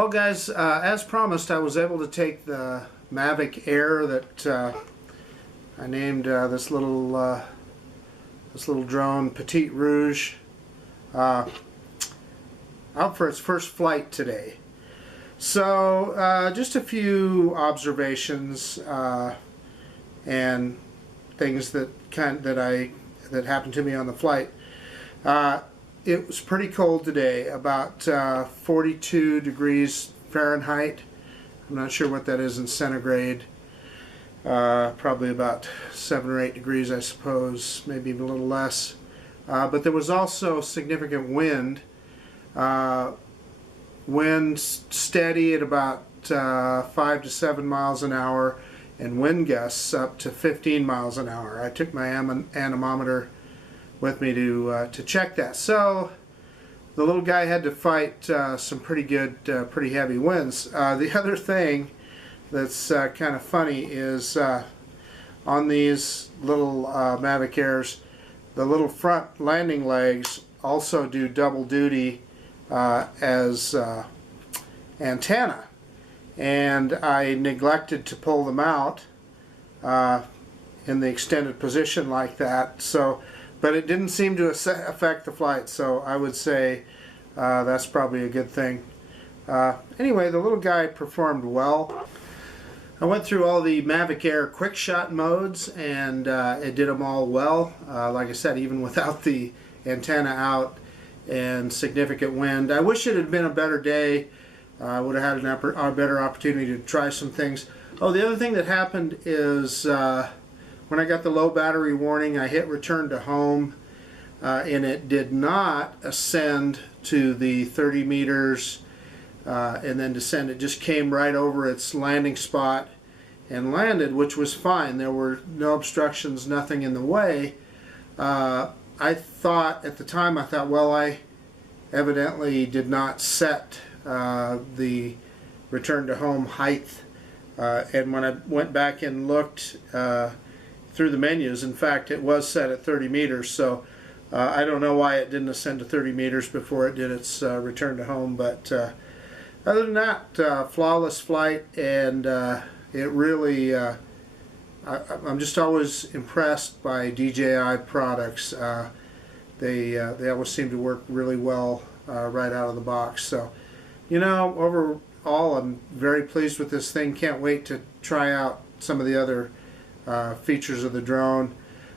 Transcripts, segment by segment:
Well, guys, as promised, I was able to take the Mavic Air that I named this little drone Petite Rouge out for its first flight today. So just a few observations and things that happened to me on the flight. It was pretty cold today, about 42 degrees Fahrenheit. I'm not sure what that is in centigrade. Probably about 7 or 8 degrees, I suppose, maybe even a little less. But there was also significant wind. Wind steady at about 5 to 7 miles an hour, and wind gusts up to 15 miles an hour. I took my anemometer with me to check that. So the little guy had to fight some pretty heavy winds. The other thing that's kind of funny is on these little Mavic Airs, the little front landing legs also do double duty as antenna, and I neglected to pull them out in the extended position like that. But it didn't seem to affect the flight, so I would say that's probably a good thing. Anyway, the little guy performed well. I went through all the Mavic Air Quickshot modes, and it did them all well. Like I said, even without the antenna out and significant wind. I wish it had been a better day. I would have had a better opportunity to try some things. Oh, the other thing that happened is when I got the low battery warning, I hit return to home, and it did not ascend to the 30 meters and then descend. It just came right over its landing spot and landed, which was fine. There were no obstructions, nothing in the way. I thought at the time, well, I evidently did not set the return to home height, and when I went back and looked through the menus, in fact, it was set at 30 meters, so I don't know why it didn't ascend to 30 meters before it did its return to home. But other than that, flawless flight, and it really, I'm just always impressed by DJI products. They always seem to work really well right out of the box. So, you know, overall, I'm very pleased with this thing. Can't wait to try out some of the other features of the drone.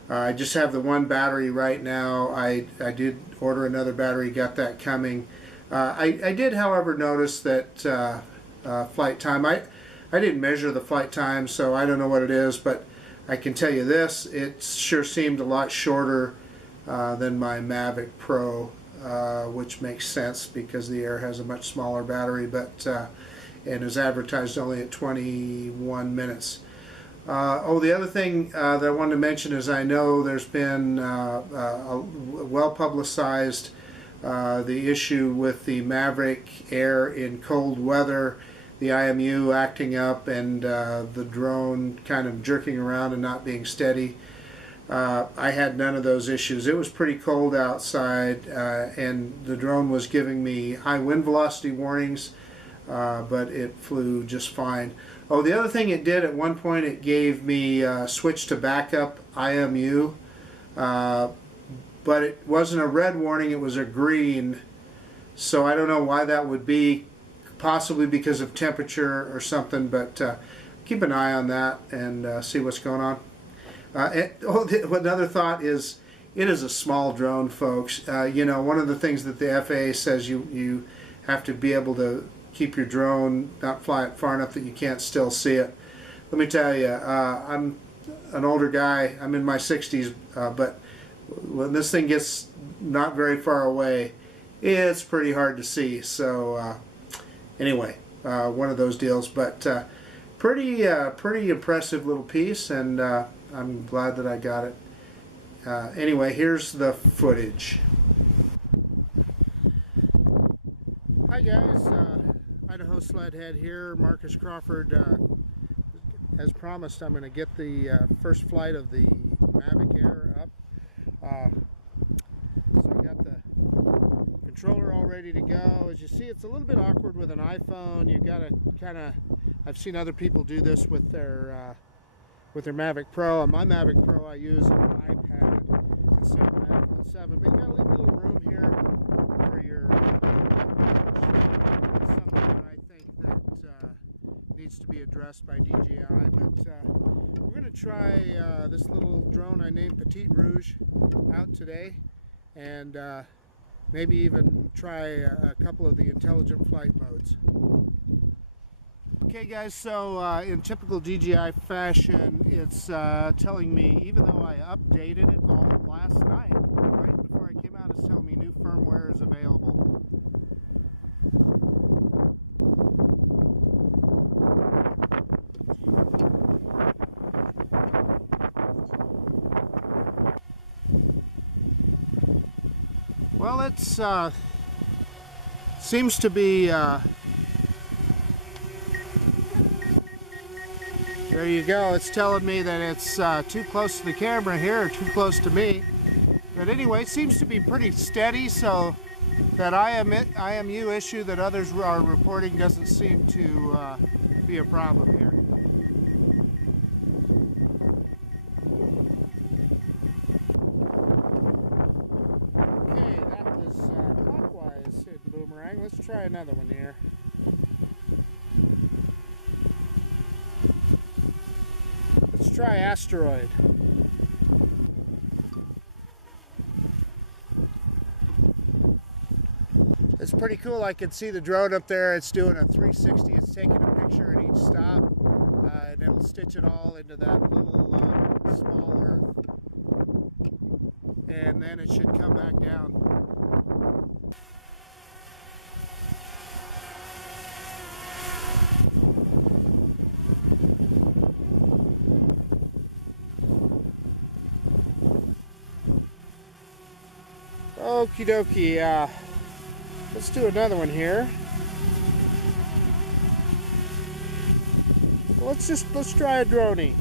I just have the one battery right now. I did order another battery, got that coming. I did, however, notice that flight time, I didn't measure the flight time, so I don't know what it is, but I can tell you this, it sure seemed a lot shorter than my Mavic Pro, which makes sense because the Air has a much smaller battery, but and is advertised only at 21 minutes. Oh, the other thing that I wanted to mention is I know there's been well-publicized the issue with the Mavic Air in cold weather, the IMU acting up, and the drone kind of jerking around and not being steady. I had none of those issues. It was pretty cold outside, and the drone was giving me high wind velocity warnings, but it flew just fine. Oh, the other thing it did at one point, it gave me switch to backup IMU, but it wasn't a red warning, it was a green. So I don't know why that would be, possibly because of temperature or something, but keep an eye on that and see what's going on. Another thought is, it is a small drone, folks. You know, one of the things that the FAA says you have to be able to keep your drone, not fly it far enough that you can't still see it. Let me tell you, I'm an older guy, I'm in my 60s, but when this thing gets not very far away, it's pretty hard to see. So anyway, one of those deals, but pretty impressive little piece, and I'm glad that I got it. Anyway, here's the footage. Hi guys, Idaho Sledhead here. Marcus Crawford. As promised, I'm going to get the first flight of the Mavic Air up. So I got the controller all ready to go. As you see, it's a little bit awkward with an iPhone. You've got to kind of, I've seen other people do this with their Mavic Pro. On my Mavic Pro, I use an iPad instead of my iPhone 7. But you got to leave a little room here for your something that I think that needs to be addressed by DJI. But we're going to try this little drone I named Petite Rouge out today, and maybe even try a couple of the intelligent flight modes. Okay guys, so in typical DJI fashion, it's telling me, even though I updated it all last night, right before I came out, it's telling me new firmware is available. Well, it's seems to be there you go. It's telling me that it's too close to the camera here, or too close to me. But anyway, it seems to be pretty steady, so that IMU issue that others are reporting doesn't seem to be a problem here. Okay, that was clockwise hitting Boomerang. Let's try another one here. Let's try Asteroid. It's pretty cool. I can see the drone up there. It's doing a 360. It's taking a picture at each stop, and it'll stitch it all into that little small earth. And then it should come back down. Okie dokie, let's do another one here. Let's try a droney.